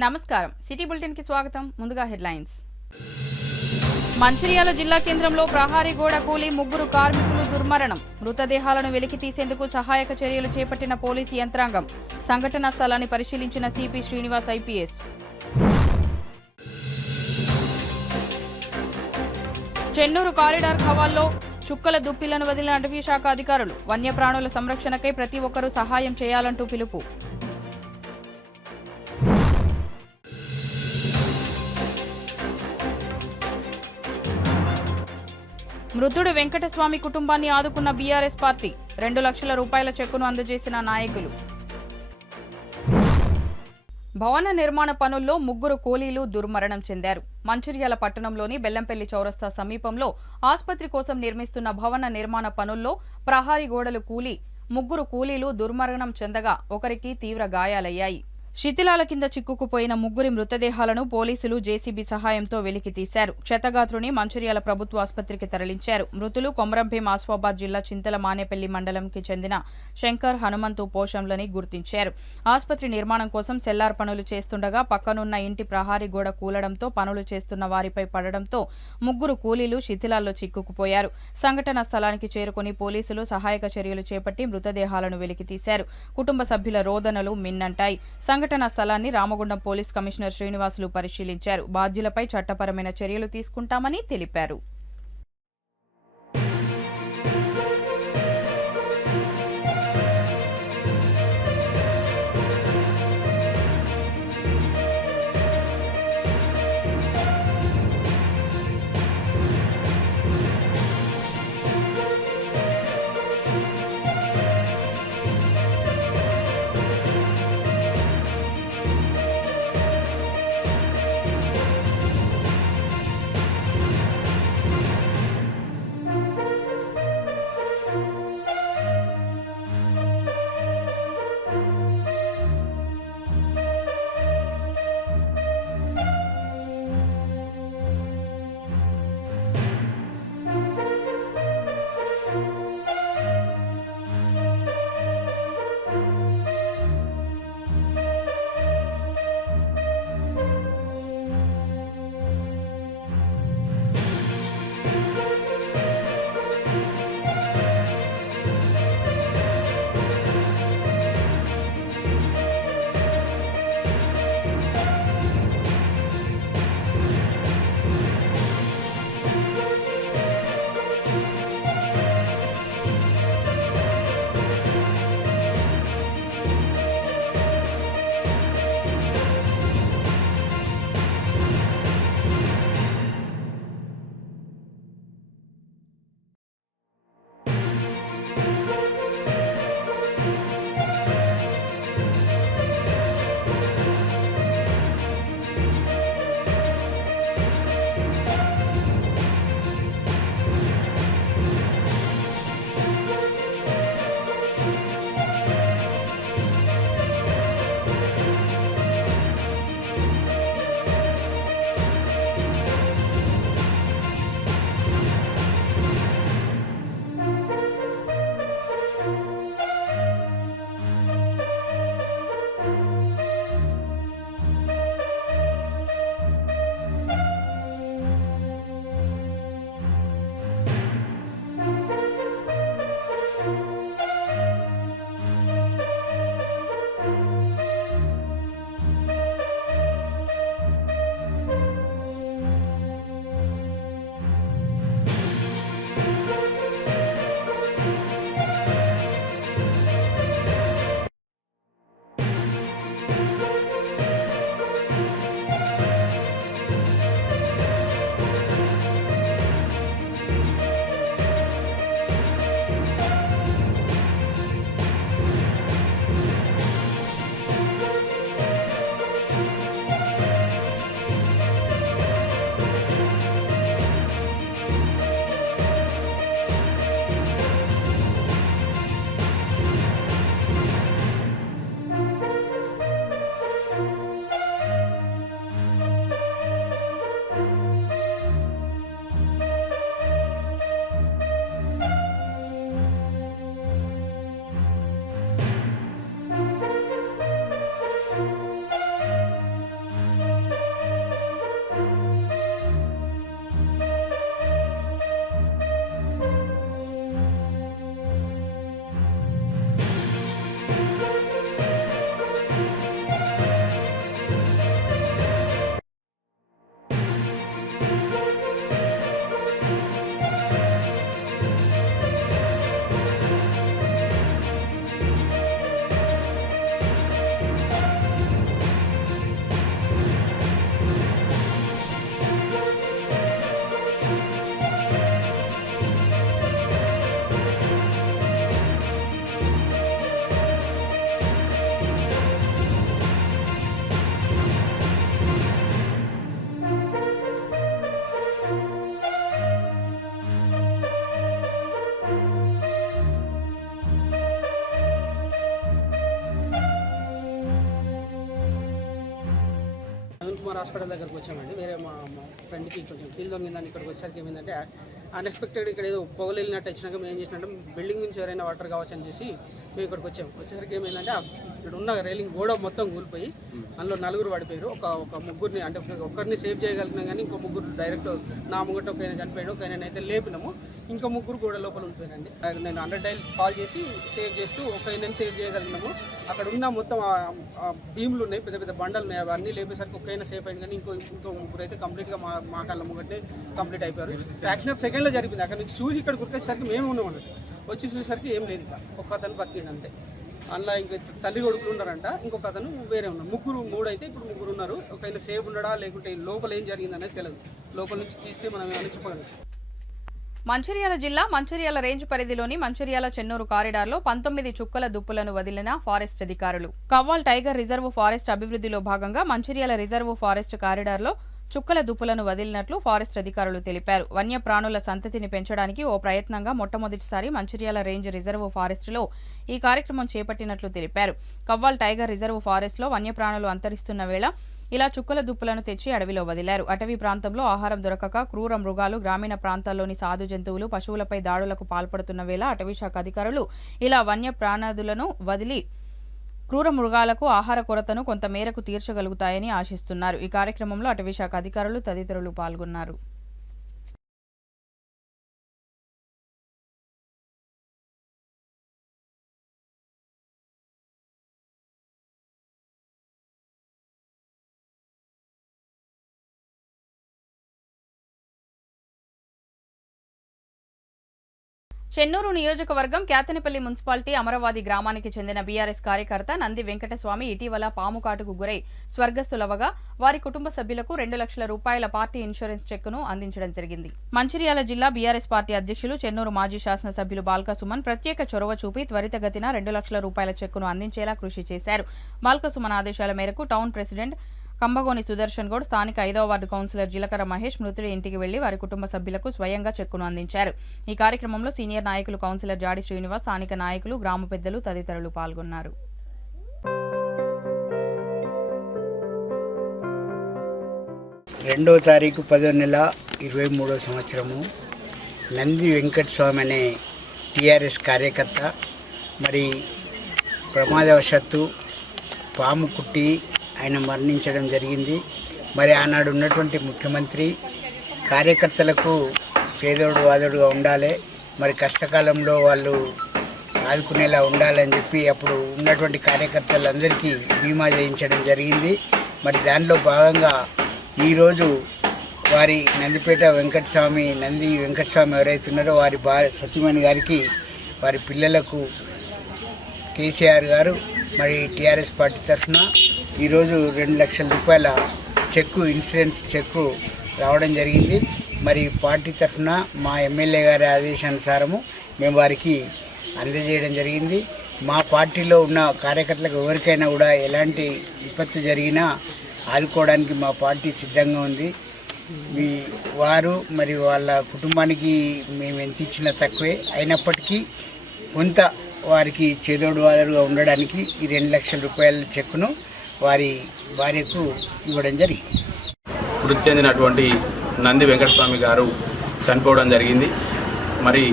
నమస్కారం city bulletin కి స్వాగతం ముందుగా హెడ్లైన్స్ మంచిర్యాల జిల్లా కేంద్రంలో ప్రహారీ గోడ కూలి ముగ్గురు కార్మికులు దుర్మరణం మృతదేహాలను వెలికి తీసేందుకు సహాయక చర్యలు చేపట్టిన పోలీసు యంత్రాంగం సంఘటనా స్థలాన్ని పరిశీలించిన CP Srinivas IPS Chennur corridor ఖవాల్లో చుక్కల దుప్పిలను వదిలిన అటవీ శాఖ అధికారులు వన్యప్రాణుల సంరక్షణకై ప్రతి ఒక్కరూ సహాయం చేయాలంటూ పిలుపు మృతుడు వెంకటస్వామి కుటుంబాన్ని ఆదుకున్న బీఆర్ఎస్ పార్టీ 2 లక్షల రూపాయల చెక్కును అందజేసిన నాయకులు భవన నిర్మాణ పనుల్లో ముగ్గురు కూలీలు దుర్మరణం చెందారు మంచిర్యాల పట్టణంలోని బెల్లంపల్లి చౌరస్తా సమీపంలో ఆసుపత్రి కోసం నిర్మిస్తున్న భవన నిర్మాణ పనుల్లో ప్రహారీ గోడలు కూలి ముగ్గురు కూలీలు దుర్మరణం చెందగా ఒకరికి తీవ్ర గాయాలయ్యాయి శిథిలాల కింద చిక్కుకుపోయిన ముగ్గురి మృతదేహాలను పోలీసులు జేసీబీ సహాయంతో వెలికి తీశారు క్షతగాత్రుని మంచిర్యాల ప్రభుత్వ ఆసుపత్రికి తరలించారు మృతులు కొమరంభీం ఆసిఫాబాద్ జిల్లా చింతల మానేపల్లి మండలంకి చెందిన శంకర్ హనుమంతు పోషంలని గుర్తించారు ఆసుపత్రి నిర్మాణం కోసం సెల్లార్ పనులు చేస్తుండగా పక్కనున్న ఇంటి ప్రహారీ గోడ కూలడంతో పనులు చేస్తున్న వారిపై పడడంతో ముగ్గురు కూలీలు శిథిలాల్లో చిక్కుకుపోయారు సంఘటనా స్థలానికి చేరుకుని పోలీసులు సహాయక చర్యలు చేపట్టి మృతదేహాలను వెలికి తీశారు కుటుంబ సభ్యుల రోదనలు మిన్నంటాయి సంఘటనా స్థలాన్ని రామగుండం పోలీస్ కమిషనర్ శ్రీనివాసులు పరిశీలించారు బాధ్యులపై చట్టపరమైన చర్యలు తీసుకుంటామని తెలిపారు హాస్పిటల్ దగ్గరకు వచ్చామండి. వేరే మా ఫ్రెండ్కి కొంచెం కీలు దొరికిందని ఇక్కడికి వచ్చేసరికి ఏమైందంటే అన్ఎక్స్పెక్టెడ్ ఇక్కడ ఏదో పొగలు వెళ్ళినట్టు వచ్చినాక మేము ఏం చేసినట్టు బిల్డింగ్ నుంచి ఎవరైనా వాటర్ కావచ్చు అని చేసి మేము ఇక్కడికి వచ్చేసరికి ఏమైందంటే ఇక్కడ ఉన్న రైలింగ్ గోడ మొత్తం కూలిపోయి అందులో 4 పడిపోయారు. ఒక ముగ్గురిని అంటే ఒకరిని సేవ్ చేయగలిగినాం కానీ ఇంకో ముగ్గురు డైరెక్ట్ నా ముంగట ఒక ఆయన చనిపోయాడు, ఒక ఆయన అయితే లేపినాము, ఇంకా ముగ్గురు గోడ లోపల ఉండిపోయారండి. నేను 100 డైల్ కాల్ చేసి సేవ్ చేస్తూ ఒక ఆయనని సేవ్ చేయగలిగినాము. అక్కడ ఉన్న మొత్తం భీములు ఉన్నాయి, పెద్ద పెద్ద బండలు ఉన్నాయి, అవన్నీ లేపేసరికి ఒక ఆయన సేఫ్ అయింది కానీ ఇంకో ముగ్గురు అయితే కంప్లీట్గా మా కళ్ళ ముంగటే కంప్లీట్ అయిపోయారు. యాక్షన్ ఆఫ్ సెకండ్లో జరిపింది. అక్కడ నుంచి చూసి ఇక్కడ గురికేసరికి మేము ఉన్నాం, వచ్చి చూసేసరికి ఏం లేదు, ఇక ఒక్క అతను బతికిండు అంతే. అందులో ఇంక తల్లి కొడుకులు ఉన్నారంట, ఇంకొక అతను వేరే ఉన్నారు. మూడు అయితే ఇప్పుడు ముగ్గురు ఉన్నారు. ఒక ఆయన సేవ్ ఉండడా లేకుంటే లోపల ఏం జరిగింది అనేది తెలియదు. లోపల నుంచి తీస్తే మనం ఏమైనా చెప్పగలం. మంచిర్యాల జిల్లా మంచిర్యాల రేంజ్ పరిధిలోని మంచిర్యాల చెన్నూరు కారిడార్లో 19 చుక్కల దుప్పులను వదిలిన ఫారెస్ట్ అధికారులు. కవ్వాల్ టైగర్ రిజర్వ్ ఫారెస్ట్ అభివృద్ధిలో భాగంగా మంచిర్యాల రిజర్వ్ ఫారెస్ట్ కారిడార్లో చుక్కల దుప్పులను వదిలినట్లు ఫారెస్ట్ అధికారులు తెలిపారు. వన్యప్రాణుల సంతతిని పెంచడానికి ఓ ప్రయత్నంగా మొట్టమొదటిసారి మంచిర్యాల రేంజ్ రిజర్వ్ ఫారెస్టులో ఈ కార్యక్రమం చేపట్టినట్లు తెలిపారు. కవ్వాల్ టైగర్ రిజర్వ్ ఫారెస్ట్లో వన్యప్రాణులు అంతరిస్తున్న వేళ ఇలా చుక్కల దుప్పులను తెచ్చి అడవిలో వదిలారు. అటవీ ప్రాంతంలో ఆహారం దొరకక క్రూర మృగాలు, గ్రామీణ ప్రాంతాల్లోని సాధు జంతువులు, పశువులపై దాడులకు పాల్పడుతున్న వేళ అటవీశాఖ అధికారులు ఇలా వన్యప్రాణులను వదిలి క్రూర మృగాలకు ఆహార కొరతను కొంత మేరకు తీర్చగలుగుతాయని ఆశిస్తున్నారు. ఈ కార్యక్రమంలో అటవీశాఖ అధికారులు తదితరులు పాల్గొన్నారు. చెన్నూరు నియోజకవర్గం కేతనపల్లి మున్సిపాలిటీ అమరవాది గ్రామానికి చెందిన బీఆర్ఎస్ కార్యకర్త నంది వెంకటస్వామి ఇటీవల పాముకాటుకు గురై స్వర్గస్థులవగా వారి కుటుంబ సభ్యులకు 2 లక్షల రూపాయల పార్టీ ఇన్సూరెన్స్ చెక్కును అందించడం జరిగింది. మంచిర్యాల జిల్లా బీఆర్ఎస్ పార్టీ అధ్యక్షులు చెన్నూరు మాజీ శాసనసభ్యులు బాల్క సుమన్ ప్రత్యేక చొరవ చూపి త్వరితగతిన 2 లక్షల రూపాయల చెక్కును అందించేలా కృషి చేశారు. బాల్క సుమన్ ఆదేశాల మేరకు టౌన్ ప్రెసిడెంట్ కంబగోని సుదర్శన్ గౌడ్, స్థానిక 5వ వార్డు కౌన్సిలర్ జీలకర్ర మహేష్ మృతుడి ఇంటికి వెళ్లి వారి కుటుంబ సభ్యులకు స్వయంగా చెక్కును అందించారు. ఈ కార్యక్రమంలో సీనియర్ నాయకులు కౌన్సిలర్ జాడి శ్రీనివాస్, స్థానిక నాయకులు, గ్రామ పెద్దలు తదితరులు పాల్గొన్నారు. 2వ తారీఖు 10వ నెల 23వ సంవత్సరము నంది వెంకటస్వామి అనే టీఆర్ఎస్ కార్యకర్త మరి ప్రమాదవశాత్తు పాము కుట్టి ఆయన మరణించడం జరిగింది. మరి ఆనాడు ఉన్నటువంటి ముఖ్యమంత్రి కార్యకర్తలకు పేదోడు వాదోడుగా ఉండాలి, మరి కష్టకాలంలో వాళ్ళు ఆదుకునేలా ఉండాలని చెప్పి అప్పుడు ఉన్నటువంటి కార్యకర్తలందరికీ బీమా చేయించడం జరిగింది. మరి దానిలో భాగంగా ఈరోజు వారి నంది వెంకటస్వామి ఎవరైతున్నారో వారి సతీమణి గారికి, వారి పిల్లలకు కేసీఆర్ గారు మరి టీఆర్ఎస్ పార్టీ తరఫున ఈరోజు 2 లక్షల రూపాయల ఇన్సూరెన్స్ చెక్కు రావడం జరిగింది. మరి పార్టీ తరఫున మా ఎమ్మెల్యే గారి ఆదేశానుసారము మేము వారికి అందజేయడం జరిగింది. మా పార్టీలో ఉన్న కార్యకర్తలకు ఎవరికైనా కూడా ఎలాంటి విపత్తు జరిగినా ఆదుకోవడానికి మా పార్టీ సిద్ధంగా ఉంది. వారు మరి వాళ్ళ కుటుంబానికి మేము ఎంత ఇచ్చినా తక్కువే, అయినప్పటికీ కొంత వారికి చేదోడు వాదోడుగా ఉండడానికి ఈ 2 లక్షల రూపాయల చెక్కును వారి భార్యకు ఇవ్వడం జరిగింది. మృతి చెందినటువంటి నంది వెంకటస్వామి గారు చనిపోవడం జరిగింది. మరి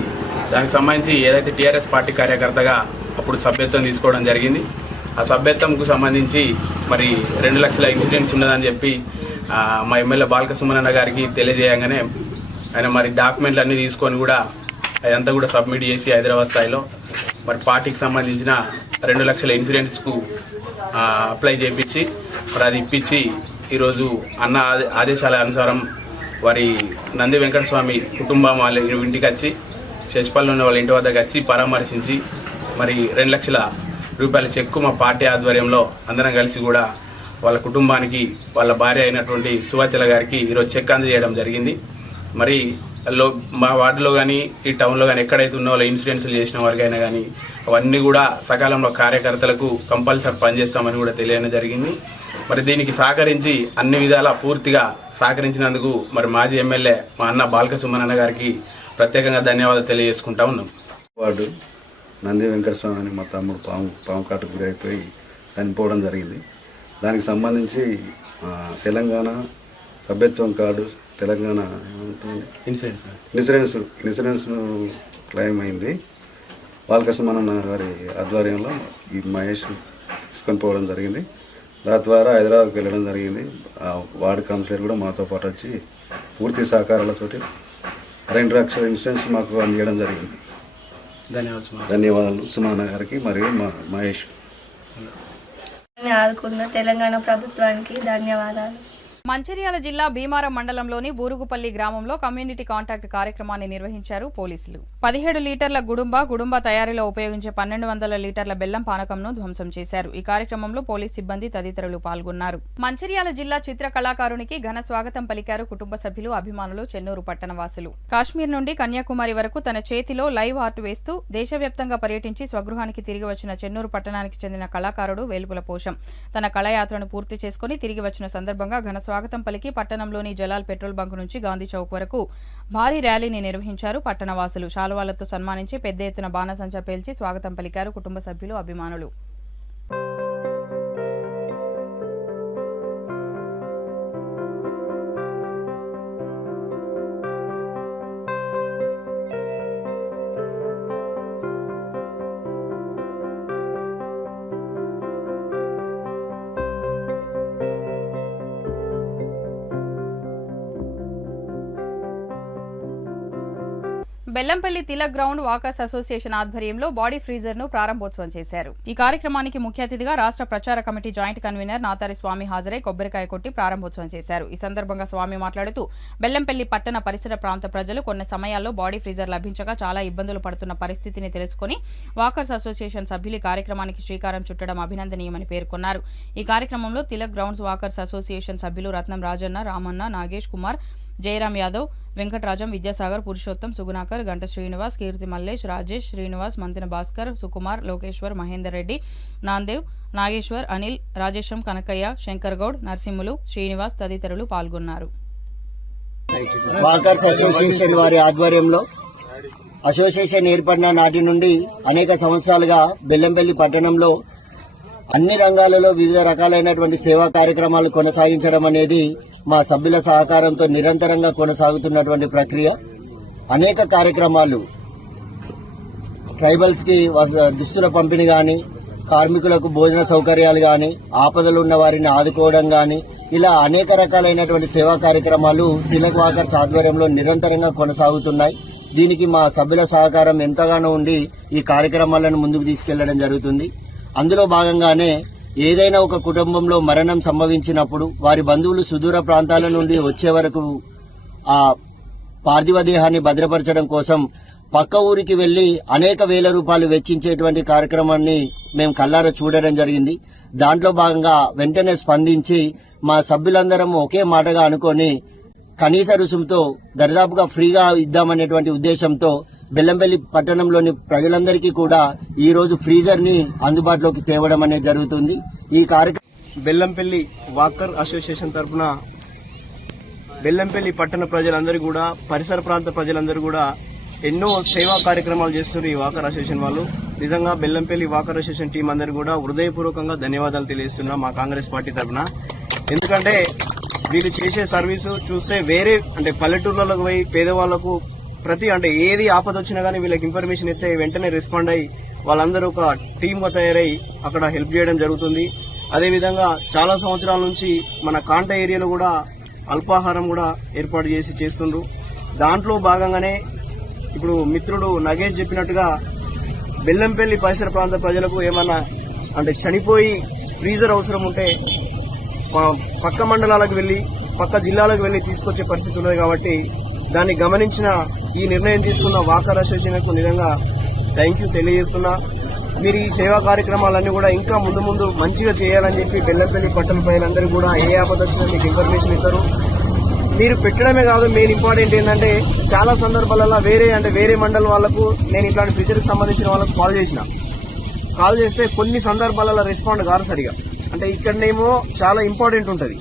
దానికి సంబంధించి ఏదైతే టీఆర్ఎస్ పార్టీ కార్యకర్తగా అప్పుడు సభ్యత్వం తీసుకోవడం జరిగింది, ఆ సభ్యత్వంకు సంబంధించి మరి 2 లక్షల ఇన్సూరెన్స్ ఉన్నదని చెప్పి మా ఎమ్మెల్యే బాల్క సుమన్ గారికి తెలియజేయగానే ఆయన మరి డాక్యుమెంట్లు అన్నీ తీసుకొని కూడా అదంతా కూడా సబ్మిట్ చేసి హైదరాబాద్ స్థాయిలో మరి పార్టీకి సంబంధించిన 2 లక్షల ఇన్సూరెన్స్కు అప్లై చేయించి మరి అది ఇప్పించి ఈరోజు అన్న ఆదేశాల అనుసారం వారి నంది వెంకటస్వామి కుటుంబం వాళ్ళ ఇంటికి వచ్చి శశిపల్లి ఉన్న వాళ్ళ ఇంటి వద్దకు వచ్చి పరామర్శించి మరి 2 లక్షల రూపాయల చెక్కు మా పార్టీ ఆధ్వర్యంలో అందరం కలిసి కూడా వాళ్ళ కుటుంబానికి వాళ్ళ భార్య అయినటువంటి సువచల గారికి ఈరోజు చెక్ అందజేయడం జరిగింది. మరి మా వార్డులో కానీ ఈ టౌన్లో కానీ ఎక్కడైతే ఉన్న వాళ్ళు ఇన్సూరెన్స్లు చేసిన వారికైనా కానీ అవన్నీ కూడా సకాలంలో కార్యకర్తలకు కంపల్సరీ పనిచేస్తామని కూడా తెలియడం జరిగింది. మరి దీనికి సహకరించి అన్ని విధాలా పూర్తిగా సహకరించినందుకు మరి మాజీ ఎమ్మెల్యే మా అన్న బాల్క సుమన్ గారికి ప్రత్యేకంగా ధన్యవాదాలు తెలియజేసుకుంటా ఉన్నాం. వార్డు నంది వెంకటస్వామి అని మా తమ్ముడు పాము కాటుకు గురైపోయి చనిపోవడం జరిగింది. దానికి సంబంధించి తెలంగాణ సభ్యత్వం కార్డు, తెలంగాణ ఇన్సూరెన్స్ను క్లెయిమ్ అయింది. బాలకృష్ణ గారి ఆధ్వర్యంలో ఈ మహేష్ తీసుకొని పోవడం జరిగింది. దాని ద్వారా హైదరాబాద్కి వెళ్ళడం జరిగింది. వార్డు కౌన్సిలర్ కూడా మాతో పాటు వచ్చి పూర్తి సహకారాలతోటి 2 లక్షల ఇన్సూరెన్స్ మాకు అందించడం జరిగింది. ధన్యవాదాలు సుమన్ గారికి మరియు మహేష్. ఆదుకున్న తెలంగాణ ప్రభుత్వానికి ధన్యవాదాలు. మంచిర్యాల జిల్లా భీమారం మండలంలోని బూరుగుపల్లి గ్రామంలో కమ్యూనిటీ కాంటాక్ట్ కార్యక్రమాన్ని నిర్వహించారు పోలీసులు. 17 లీటర్ల గుడుంబ తయారీలో ఉపయోగించే 1200 లీటర్ల బెల్లం పానకంను ధ్వంసం చేశారు. ఈ కార్యక్రమంలో పోలీస్ సిబ్బంది తదితరులు పాల్గొన్నారు. మంచిర్యాల జిల్లా చిత్ర కళాకారునికి ఘన స్వాగతం పలికారు కుటుంబ సభ్యులు, అభిమానులు, చెన్నూరు పట్టణవాసులు. కాశ్మీర్ నుండి కన్యాకుమారి వరకు తన చేతిలో లైవ్ ఆర్ట్ వేస్తూ దేశవ్యాప్తంగా పర్యటించి స్వగృహానికి తిరిగి వచ్చిన చెన్నూరు పట్టణానికి చెందిన కళాకారుడు వేల్పుల పోషం తన కళాయాత్రను పూర్తి చేసుకుని తిరిగి వచ్చిన సందర్భంగా ఘన స్వాగతం పలికి పట్టణంలోని జలాల్ పెట్రోల్ బంక్ నుంచి గాంధీ చౌక్ వరకు భారీ ర్యాలీని నిర్వహించారు. పట్టణవాసులు శాలువాలతో సన్మానించి పెద్ద ఎత్తున బాణసంచా పేల్చి స్వాగతం పలికారు కుటుంబ సభ్యులు, అభిమానులు. Bellampalli Tilak ground walkers association ఆధ్వర్యంలో బాడీ ఫ్రీజర్ ను ప్రారంభోత్సవం చేశారు. ఈ కార్యక్రమానికి ముఖ్య అతిథిగా రాష్ట్ర ప్రచార కమిటీ జాయింట్ కన్వీనర్ నాతారి స్వామి హాజరై కొబ్బరికాయ కొట్టి ప్రారంభోత్సవం చేశారు. ఈ సందర్భంగా స్వామి మాట్లాడుతూ బెల్లంపల్లి పట్టణ పరిసర ప్రాంత ప్రజలు కొన్ని సమయాల్లో బాడీ ఫ్రీజర్ లభించక చాలా ఇబ్బందులు పడుతున్న పరిస్థితిని తెలుసుకుని వాకర్స్ అసోసియేషన్ సభ్యులు కార్యక్రమానికి శ్రీకారం చుట్టడం అభినందనీయమని పేర్కొన్నారు. ఈ కార్యక్రమంలో తిలక్ గ్రౌండ్స్ వాకర్స్ అసోసియేషన్ సభ్యులు రత్నం రాజన్న, రామన్న, నాగేష్ కుమార్, జయరాం యాదవ్, వెంకటరాజం, విద్యాసాగర్, పురుషోత్తం, సుగుణాకర్, గంట శ్రీనివాస్, కీర్తి మల్లేష్, రాజేష్, శ్రీనివాస్, మంతిన భాస్కర్, సుకుమార్, లోకేశ్వర్, మహేందర్ రెడ్డి, నాందేవ్, నాగేశ్వర్, అనిల్, రాజేశం, కనకయ్య, శంకర్ గౌడ్, నరసింహులు, శ్రీనివాస్ తదితరులు పాల్గొన్నారు. వాకర్స్ అసోసియేషన్ వారి ఆధ్వర్యంలో అసోసియేషన్ ఏర్పడిన నాటి నుండి అనేక సంవత్సరాలుగా బెల్లంపల్లి పట్టణంలో అన్ని రంగాలలో వివిధ రకాలైనటువంటి సేవా కార్యక్రమాలు కొనసాగించడం అనేది మా సభ్యుల సహకారంతో నిరంతరంగా కొనసాగుతున్నటువంటి ప్రక్రియ. అనేక కార్యక్రమాలు ట్రైబల్స్ కి దుస్తుల పంపిణీ గాని, కార్మికులకు భోజన సౌకర్యాలు గాని, ఆపదలు ఉన్న వారిని ఆదుకోవడం గాని, ఇలా అనేక రకాలైనటువంటి సేవా కార్యక్రమాలు తిలక్ వాకర్స్ ఆధ్వర్యంలో నిరంతరంగా కొనసాగుతున్నాయి. దీనికి మా సభ్యుల సహకారం ఎంతగానో ఉండి ఈ కార్యక్రమాలను ముందుకు తీసుకెళ్లడం జరుగుతుంది. అందులో భాగంగానే ఏదైనా ఒక కుటుంబంలో మరణం సంభవించినప్పుడు వారి బంధువులు సుదూర ప్రాంతాల నుండి వచ్చే వరకు ఆ పార్థివ దేహాన్ని భద్రపరచడం కోసం పక్క ఊరికి వెళ్లి అనేక వేల రూపాయలు వెచ్చించేటువంటి కార్యక్రమాన్ని మేము కళ్ళారా చూడడం జరిగింది. దాంట్లో భాగంగా వెంటనే స్పందించి మా సభ్యులందరం ఒకే మాటగా అనుకొని కనీస రుసుముతో దరిదాపుగా ఫ్రీగా ఇద్దామనేటువంటి ఉద్దేశంతో బెల్లంపల్లి పట్టణంలోని ప్రజలందరికీ కూడా ఈ రోజు ఫ్రీజర్ ని అందుబాటులోకి తేవడం అనేది జరుగుతుంది. ఈ కార్యక్రమం బెల్లంపల్లి వాకర్ అసోసియేషన్ తరఫున బెల్లంపల్లి పట్టణ ప్రజలందరూ కూడా, పరిసర ప్రాంత ప్రజలందరూ కూడా ఎన్నో సేవా కార్యక్రమాలు చేస్తున్నారు ఈ వాకర్ అసోసియేషన్ వాళ్ళు. నిజంగా బెల్లంపల్లి వాకర్ అసోసియేషన్ టీం అందరూ కూడా హృదయపూర్వకంగా ధన్యవాదాలు తెలియజేస్తున్నాం మా కాంగ్రెస్ పార్టీ తరఫున. ఎందుకంటే వీళ్ళు చేసే సర్వీసు చూస్తే వేరే అంటే పల్లెటూర్లకు పోయి పేదవాళ్లకు ఏది ఆపద వచ్చినా గానీ వీళ్ళకి ఇన్ఫర్మేషన్ ఇస్తే వెంటనే రెస్పాండ్ అయ్యి వాళ్ళందరూ ఒక టీమ్ గా తయారై అక్కడ హెల్ప్ చేయడం జరుగుతుంది. అదేవిధంగా చాలా సంవత్సరాల నుంచి మన కాంట ఏరియాలో కూడా అల్పాహారం కూడా ఏర్పాటు చేస్తుండ్రు. దాంట్లో భాగంగానే ఇప్పుడు మిత్రుడు నగేష్ చెప్పినట్టుగా బెల్లంపల్లి పరిసర ప్రాంత ప్రజలకు ఏమన్నా చనిపోయి ఫ్రీజర్ అవసరం ఉంటే పక్క మండలాలకు వెళ్లి పక్క జిల్లాలకు వెళ్లి తీసుకొచ్చే పరిస్థితి ఉన్నది. కాబట్టి దాన్ని గమనించిన ఈ నిర్ణయం తీసుకున్న వాకర్ అసోసియేషన్కు నిజంగా థ్యాంక్ యూ తెలియజేస్తున్నా. మీరు ఈ సేవా కార్యక్రమాలన్నీ కూడా ఇంకా ముందు మంచిగా చేయాలని చెప్పి బెల్లంపల్లి పట్టణ ప్రజలందరూ కూడా ఏ ఆపద వచ్చినా మీకు ఇన్ఫర్మేషన్ ఇస్తారు. మీరు పెట్టడమే కాదు, మెయిన్ ఇంపార్టెంట్ ఏంటంటే చాలా సందర్భాలలో వేరే మండలం వాళ్లకు నేను ఇట్లాంటి ఫ్రిడ్జ్కి సంబంధించిన వాళ్ళకు కాల్ చేస్తే కొన్ని సందర్భాలలో రెస్పాండ్ కారు సరిగా. ఇక్కడనేమో చాలా ఇంపార్టెంట్ ఉంటుంది,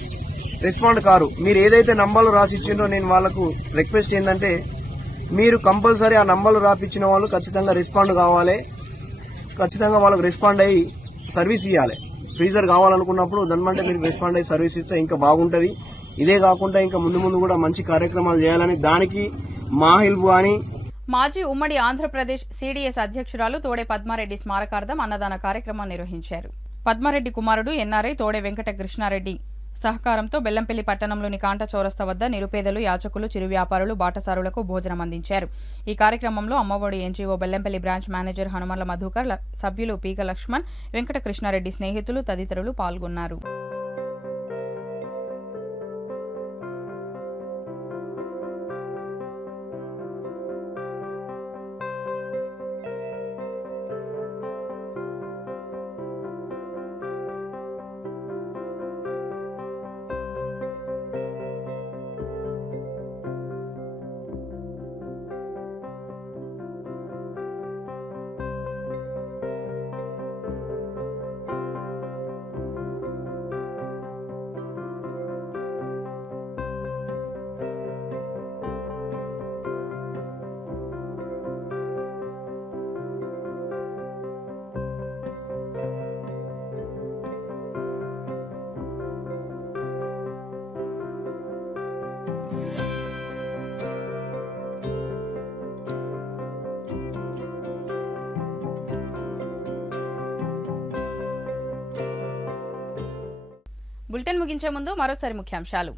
రెస్పాండ్ కారు. మీరు ఏదైతే నంబర్లు రాసిచ్చిండ్రో నేను వాళ్ళకు రిక్వెస్ట్ ఏంటంటే మీరు కంపల్సరీ ఆ నంబర్లు రాపిచ్చిన వాళ్ళు ఖచ్చితంగా రెస్పాండ్ కావాలి, ఖచ్చితంగా వాళ్ళకు రెస్పాండ్ అయ్యి సర్వీస్ ఇవ్వాలి. ఫ్రీజర్ కావాలనుకున్నప్పుడు దన్మంటే మీరు రెస్పాండ్ అయ్యి సర్వీస్ ఇస్తే ఇంకా బాగుంటుంది. ఇదే కాకుండా ఇంకా ముందు ముందు కూడా మంచి కార్యక్రమాలు చేయాలని దానికి మా హెల్ప్ అని మాజీ ఉమ్మడి ఆంధ్రప్రదేశ్ సిడిఎస్ అధ్యక్షురాలు తోడే పద్మారెడ్డి స్మారకార్థం అన్నదాన కార్యక్రమం నిర్వహించారు. పద్మారెడ్డి కుమారుడు ఎన్ఆర్ఐ తోడే వెంకట కృష్ణారెడ్డి సహకారంతో బెల్లంపల్లి పట్టణంలోని కాంట చౌరస్తా వద్ద నిరుపేదలు, యాచకులు, చిరు వ్యాపారులు, బాటసారులకు భోజనం అందించారు. ఈ కార్యక్రమంలో Ammavodi NGO Bellampalli branch manager Hanumala Madhukar, సభ్యులు పీక లక్ష్మణ్, వెంకట కృష్ణారెడ్డి స్నేహితులు తదితరులు పాల్గొన్నారు. బులెటిన్ ముగించే ముందు మరోసారి ముఖ్యాంశాలు.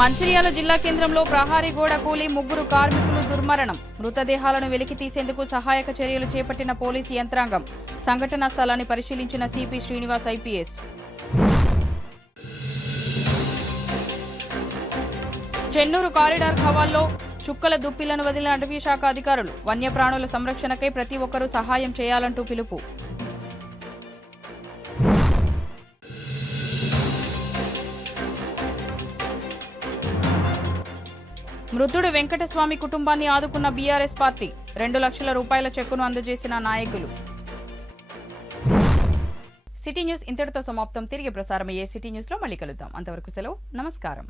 మంచిర్యాల జిల్లా కేంద్రంలో ప్రహారీ గోడ కూలి 3 కార్మికులు దుర్మరణం. మృతదేహాలను వెలికి తీసేందుకు సహాయక చర్యలు చేపట్టిన పోలీసు యంత్రాంగం. సంఘటనా స్థలాన్ని పరిశీలించిన CP Srinivas IPS. Chennur corridor ఖవాల్లో చుక్కల దుప్పిలను వదిలిన అటవీ శాఖ అధికారులు. వన్యప్రాణుల సంరక్షణకై ప్రతి ఒక్కరూ సహాయం చేయాలంటూ పిలుపు. మృతుడు వెంకటస్వామి కుటుంబాన్ని ఆదుకున్న బీఆర్ఎస్ పార్టీ. 2 లక్షల రూపాయల చెక్కును అందజేసిన నాయకులు. సిటీ న్యూస్ ఇంతటితో సమాప్తం. తిరిగి ప్రసారమయ్యే సిటీ న్యూస్లో మళ్ళీ కలుద్దాం. అంతవరకు సెలవు. నమస్కారం.